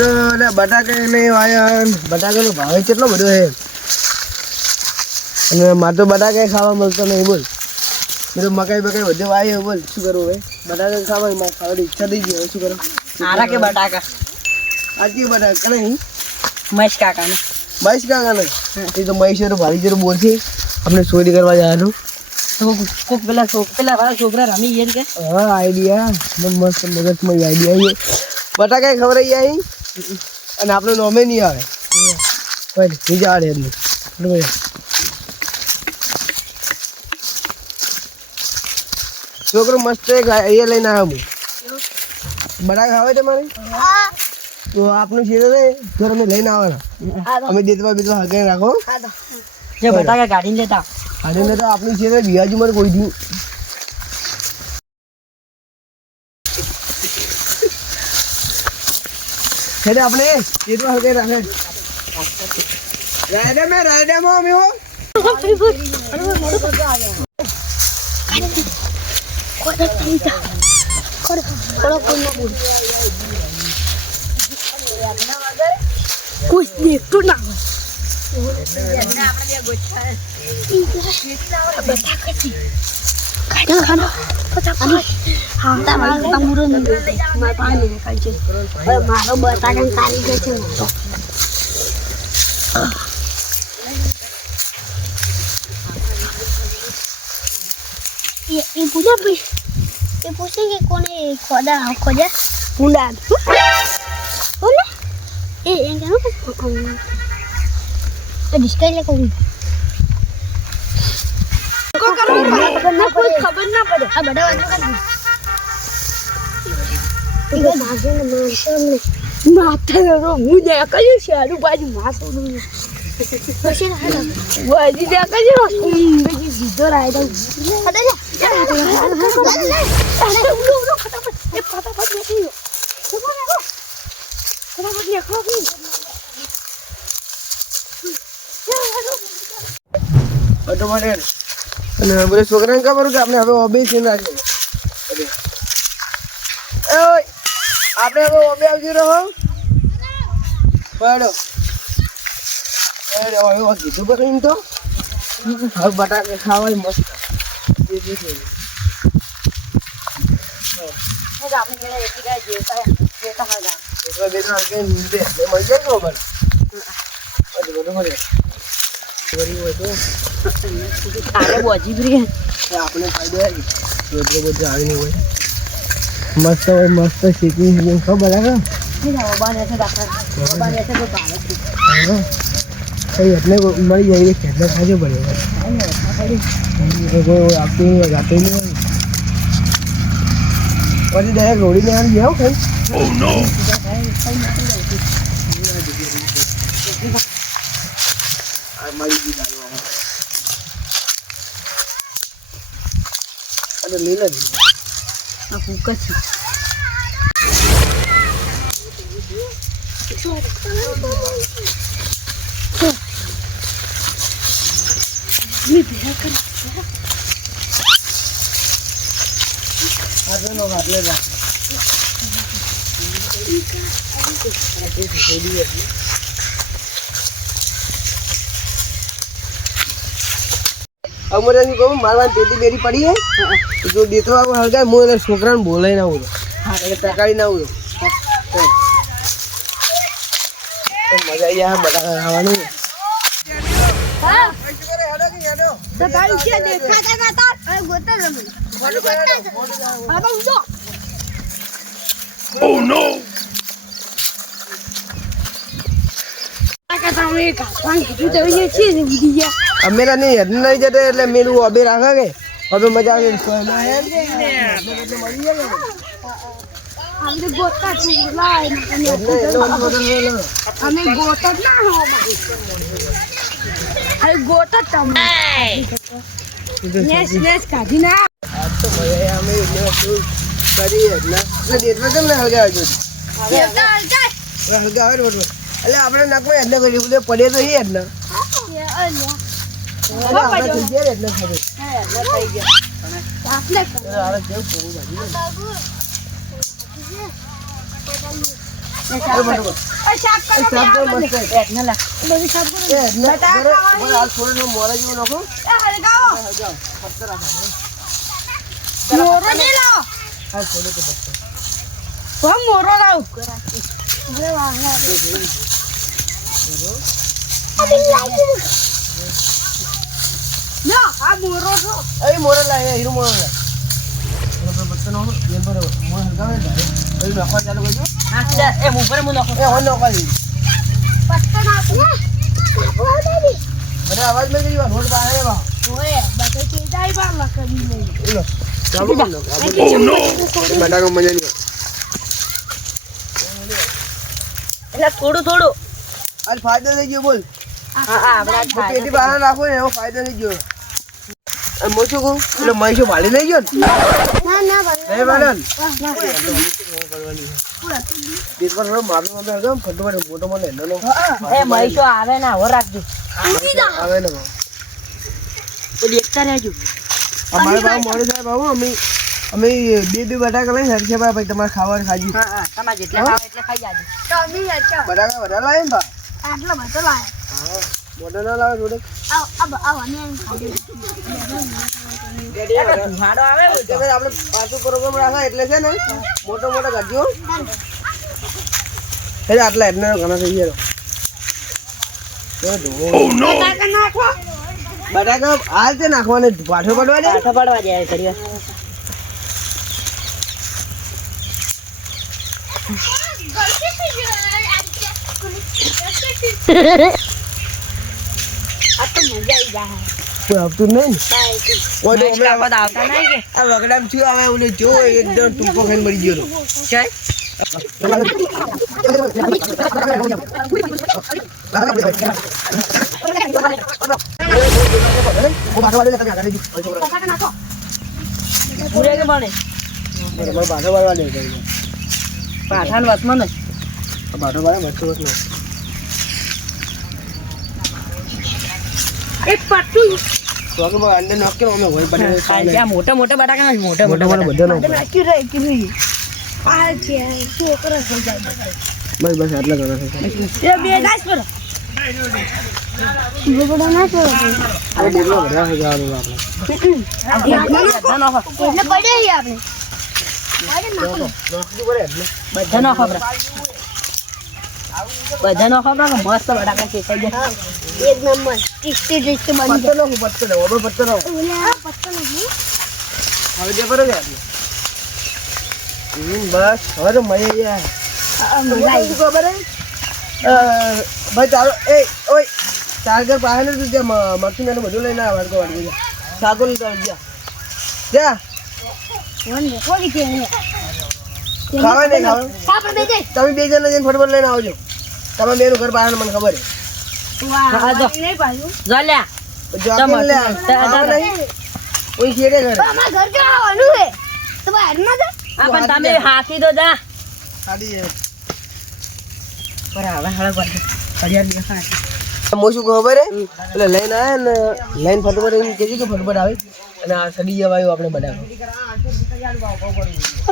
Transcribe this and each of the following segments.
તો બટાકા ને બટાકાનો ભાવ કેટલો બધો છે અને મારે તો બટાકા ખાવા મળતો નહીં બોલ. મેં તો મકાઈ બકાઈ બધે વાય બોલ શું કરવું ભાઈ બટાકા ખાવા મારે ખાવાની ઈચ્છા થઈ ગઈ હવે શું કરું. આરા કે બટાકા આજથી બટાકા નહીં મહેશ કાકા ને એ તો મહેશ ભારી જરૂર બોલ છે આપણે ચોરી કરવા જવાનું. કોક પેલા વાળા છોકરા રમી ગયા કે હા આઈડિયા મસ્ત મગજમાં આઈડિયા બટાકા ખવડાવી આવી અને આપણે નોમે નહીં આવે બીજા આડે એમની છોકરો મસ્ત અહીંયા લઈને આવ્યો હું બટાકા ખાવે તમારે તો આપણું શેર ને જો અમે લઈને આવવાના અમે દેતવા બેતવા હગાઈ રાખો જે બટાકા ગાડીને લેતા અને તો આપણું શેર બિહાજી મને કોઈ દી હેડે આપણે દેતવા હગાઈ રાખે રાયડામાં અમે હો कुछ देख तो ना ये पूछे कि कोने खोजा पुंडा बोले ए क्या तो डिस्काई ले कोई को करो खबर ना पड़े अब बड़ा वाला कर इधर भागे ना मारते हमने मारते रो मुझे कहीं शारू बाजू मासो कैसे ना वो जी जा कहीं रो बेजी सीधो राय दो हटा जा ये फटाफट देखियो અને બધા છોકરાને ખબર કે આપણે હવે ઓબે છે રાખીએ આપણે હવે ઓબે આવજો રહો બડો હવે કીધું પણ તો હવે બટાકા ખાવાય મસ્ત મસ્ત હોય મસ્ત શીખી ખબર એટલે મળી જાય ખેતર ખાજો પડે આપતી જાતે નહીં હોય પછી ડાયરેક્ટ રોડીને આવી જાઓ કઈ મળી ગઈ અને લીલા આ ફૂક છે मी भैया कर આટલો આટલે રાખ અમારે કહું મારવાની પેટી બેરી પડી હે તો દેતો આવું હળગાય હું એને છોકરાને બોલાઈ ના આવું એટલે ટકાડી ના આવું મજા આવી જાય બટાકા ખાવાનું तो भाई क्या देखा था बता अरे गोता जमीन गोता बाबा उठो Oh no आका सामने का पानी की तो ये चीज दी है अमेरा नहीं है नहीं जते એટલે મેલું અબે રાખા કે હવે મજા આવે સોયમાં હે हमने गोता चुला हमें गोता ना हो अरे गोता तम नेस नेस काढी ना તો મજા અમે એટલે શું કરી એટલે દેતમાં કેમ ના હળગાવે જો હળગાવે બરોબર એટલે આપણે નાકમાં એટલે કરી બોલે પડે તો એ એટલે આપણે થઈ ગયા એટલે ખબર થઈ ગયા આપણે આરે કેવું પૂરું ભાજી સાફ કરો સાફ કરો મસ્ત ના લા બધું સાફ કરો એ ના બરે હાલ થોડો મોરા જેવો નાખો હળગાવો જાઓ પત્તર રાખો મોરો નહીં લાવો હાલ થોડો તો પત્તર મોરો લાવ અરે વાહ ના આ મોરો છો એ મોરા લાય હીરો મોરા લાય પત્તર નો એ બરોબર મોરા હરગાવે ને પછી નાખવા ચાલુ કરજો હા એ ઉપર મુ નાખો એ હોન નાખવા દે પત્તા નાખો બરે અવાજ મે ગઈ રોડ બહાર આવા ઓય બધે કે જાય બાર લખડી નહીં લો ચાલુ કર લો બટાકો મજા નહીં એટલે થોડું થોડું આજ ફાયદો થઈ ગયો બોલ હા આપડા પેટી બહાર રાખો ને એવો ફાયદો થઈ ગયો મોચું કહું એટલે મહીસો ભાડી લઈ ગયો ને ના નહીં ભાડન ના એક વાર મારું મગર હરગાવ ફટોફટ મોટો મને હેલો એ મહીસો આવે ને આવો રાખજો આવે ને તો દેખતા રહેજો અમારે બાબુ મોડે થાય બાબુ અમે બે બટાકા લઈને હરશે ભાઈ તમારે ખાવાનું ખાજી હા હા તમારે જેટલા ખાવ એટલે ખાઈ જાજો તમે યાર બટાકા વધારે લાવે ને બા આટલો બધો લાય હા મોટા ના લાવે થોડે આવ અને હાડો આવે આપણે પાછું પ્રોગ્રામ રાખા એટલે છે ને મોટો કાઢજો એટલે આટલા એટલે ઘણા થઈ ગયા બટાકા નાખો બટાકા હાલ તે નાખવાને પાછો પડવા દે પાછો પડવા જાય કરીએ આ તો મજા આવી જાય કોઈ આવતું નહીં કોઈ નેક્સ્ટ આપત આવતા નહીં કે આ વગડામ છું આવે ઓલે જો એકદમ ટૂંકો ખાઈને મરી ગયો છે બટાકા નાખો પૂરે કે બને બાટો વાળવા દે પાઠાન વસમાં ને બાટો વાળા બચ્ચો બસ એક પટ્ટું તો કે અંડે નાખ્યો અમે હોય બને ત્યાં મોટા મોટા બટાકા નથી મોટા મોટા મોટા બધા નો નાખી રહી આ છે છોકરો થઈ જાય બસ બસ આટલા ઘણા છે એ બે ગાસ પર બડા ના કરો આ દેખલો ઘણા છે જવાનું આપણે બધા નાખો એટલે પડે આપણે નાખી પડે એટલે બધા નાખો બધા નાખો મસ્ત બટાકા શેકાઈ જાય એક નંબર ટેસ્ટી ટેસ્ટી બની પત્તો નો પત્તો નો હવે પત્તો નો જાય પત્તો નહીં હવે જે પર ગયા બસ હવે તો મજા યાર મજા આવી ખબર હે ભાઈ તારો એ ઓય ચાર્જર પાસે ને તું ત્યાં મરચું ને બધું લઈને આવ વળકો વળકો સાગો લીધો જા જા મને કોલી છે ખાવા નહીં ખાવા આપણે બે જઈ તમે બે જણા જઈને ફટફટ લઈને આવજો તમે બેનું ઘર બહાર મને ખબર વાહ જો. નહીં પાડું ઝાલ્યા છે જો આપણે લે ખાવા નહીં કોઈ છેડે ઘરે અમાર ઘર કે આવવાનું હે તો બહાર ના જા આ પણ તમે હાથી તો જા ખાડી બરાબર હળગ પડે હજાર દિવસ હું શું ખબર હે એટલે લઈને આવ્યા ને લઈને ફટફટ એમ કહેજો કે ફટફટ આવે અને આ સડી જવાયું આપણે બધા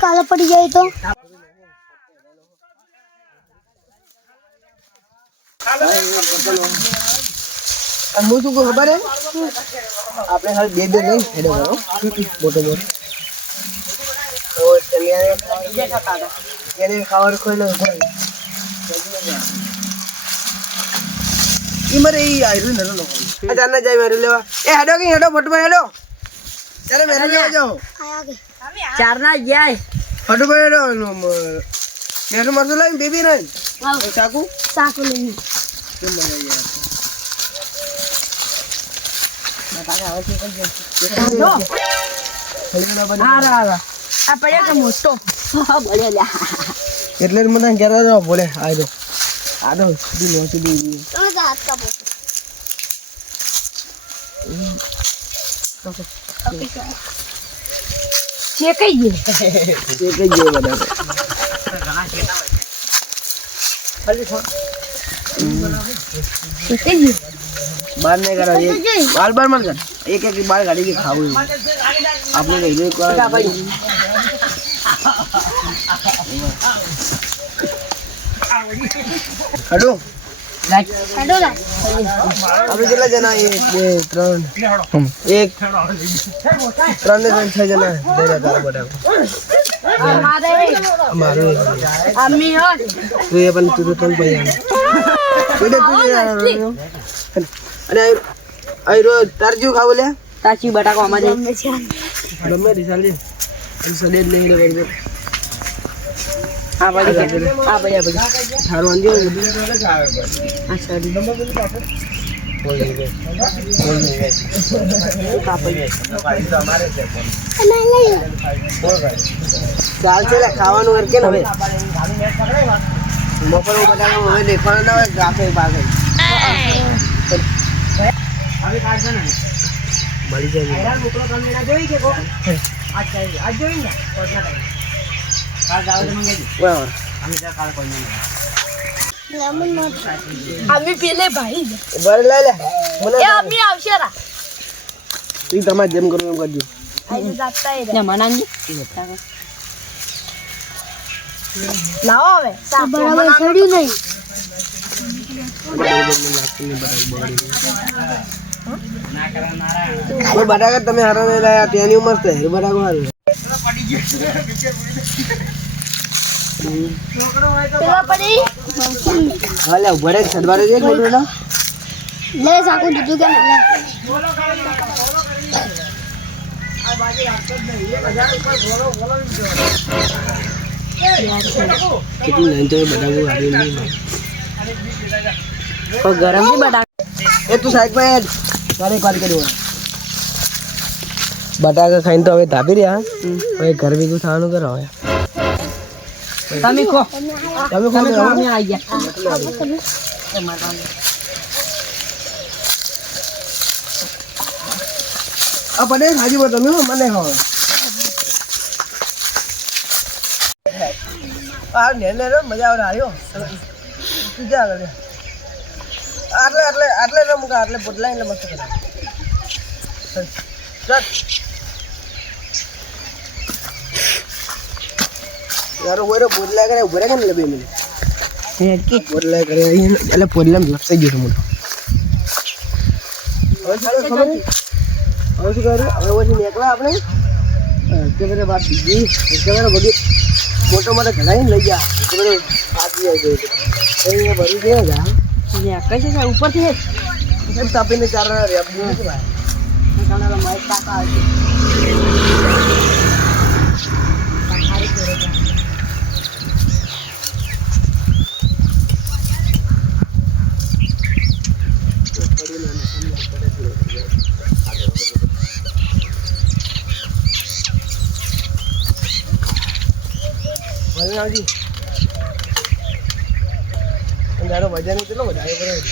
કાલે પડી જાય તો અને હું શું ખબર હે આપણે હાલ બે નહીં હેડો કરો મોટો મોટો એને ખાવાનું ખોઈ લો મારે એ આવ્યું ને લોકો ચાલ જાય મેરે લેવા એ હેડો કે હેડો ફટફટ હેડો ચાલે મેરે લેવા જાઓ ચાર ના જાય ફટફટ હેડો મેરું મરસું લાવીને બેબી નહીં ચાકુ સાકુ લઈને કેમ બનાવી યાર આ પડ્યા તો મોટો એટલે જ મને ઘેરા જાવ બોલે આજો આડો દી નો દી તમે તો હાથ કાપો શેકાઈ ગયું એક જ જે બધા શેકાઈ ગયું બાર નહીં કરા બાર બાર મત કર એક એક બાર ગાડી કે ખાવું આપણે કઈ હડો હેડો લા આપણે કેટલા જણા 1 2 3 1 3 ને 6 જણા દે તારા બટાકો અમારું અમ્મી હો તું એ પણ તું તો ભાઈ અને આઈ રો તાર જેવું ખાવું લે તાચી બટાકો આમાં જઈ ગમે રિસાલ દે સડે જ નહીં રે બધું આ બધી થારું આંધ્યો આ સાડી ચાલ છે ખાવાનું હરકે ને હવે મફર બટાકા હવે દેખવાનું ના હોય ગાફે પાકે મળી જાય બરાબર અમ્મી પેલે ભાઈ બરે લઈ લે મને એ અમ્મી આવશે રા ઈ તમારે જેમ કરવું એમ કરજો આઈ જાતા એ ને મનાજી લાવો હવે બરાબર છોડ્યું નહીં હવે બટાકા તમે હારા નહીં લાયા ત્યાંની મસ્ત હે બટાકો હારું પેલા પડી હાલે ઉભરે છડવારે જે મોટો ના લે સાકુ દીધું કે લે કેટલું નહીં તો બટાકો હારી નહીં ગરમ છે બટાકા એ તું સાઈડ પર હેડ તારે એક વાત કરી બટાકા ખાઈને તો હવે ધાબી રહ્યા હવે ઘર ભેગું થવાનું કરો હવે તમે ખો તમે તમે ખાવ ખો અમે આવી ગયા આ પટેલ હાજી બોલ તમે મને ખાવ આ ને મજા આવે આવ્યો તું ક્યાં આગળ આટલે રમુકા આટલે બદલાય એટલે મસ્ત કરે યાર ઓરે બદલાય કરે ઉભરે કેમ લે બે મિનિટ બદલાય કરે એટલે પોડલામ લપસાઈ ગયો મને હવે ચાલો ખબર હવે શું કરું હવે પછી નીકળા આપણે કે બરે વાત બીજી કે બરે બધી મોટો મોટો ઘડાઈને લઈ ગયા કે બરે પાછી આવી ગઈ અહીંયા ભરી દે જા કઈ છે ઉપરથી હે તાપીને ચાર રેપ દીધું છે ભાઈ કાના માઈક કાકા આવશે વજન કેટલો વધારે